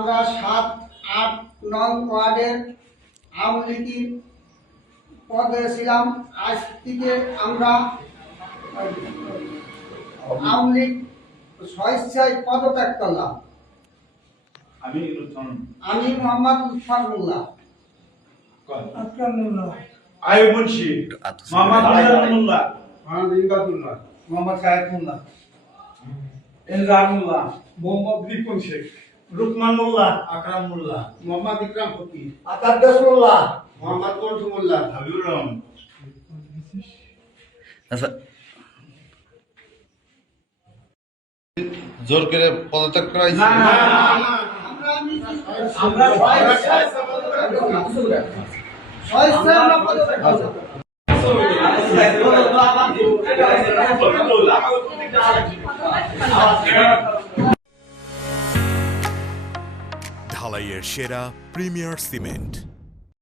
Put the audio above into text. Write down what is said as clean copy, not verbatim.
আমরা ৭, ৮ নং ওয়ার্ডের আওয়ামী লীগের পদে ছিলাম। আজ থেকে আমরা আওয়ামী লীগ স্বেচ্ছায় পদত্যাগ করলাম। আমি মোহাম্মদ লুৎফারুল্লাহ, আয়ুব মুন্সি, মোহাম্মদ আজহারুল্লাহ, মোহাম্মদ সাহেবুল্লাহ, এলজামুল্লাহ, মোহাম্মদ রিপন শেখ, রুকমান মোল্লা, আকরাম মোল্লা, মোহাম্মদ ইকরাম ফকির, আতাদুল্লাহ, মোহাম্মদ কলসুমুল্লাহ, হাবিবুর রহমান। আচ্ছা, জোর করে পদত্যাগ করা হয়েছে? আমরা স্বেচ্ছায় আমরা পদত্যাগ করলাম। ঢালাইয়ের সেরা প্রিমিয়ার সিমেন্ট।